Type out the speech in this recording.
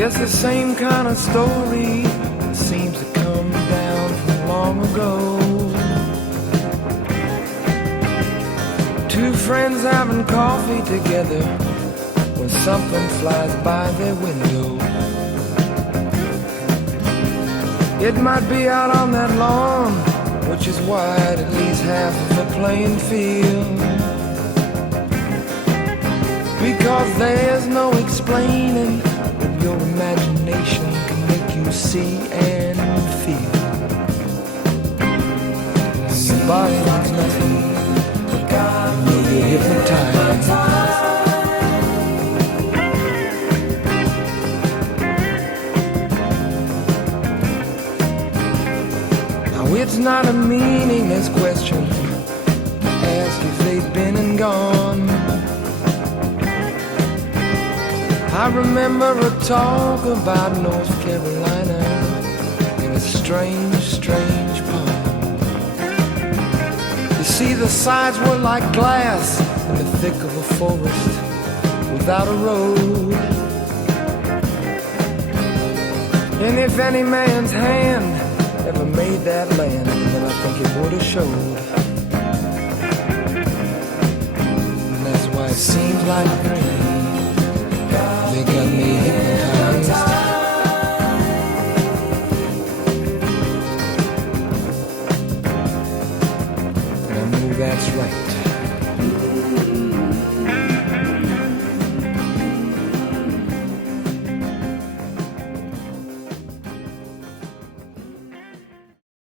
Yes, the same kind of story seems to come down from long ago. Two friends having coffee together when something flies by their window. It might be out on that lawn, which is wide, at least half of the playing field. Because there's no explaining what your imagination can make you see and feel. Somebody wants nothing, you'll be hypnotized. Now it's not a meaningless question to ask if they've been and gone. I remember a talk about North Carolina in a strange, strange poem. You see, the sides were like glass in the thick of a forest without a road. And if any man's hand ever made that land, then I think it would have showed. And that's why it seems like rain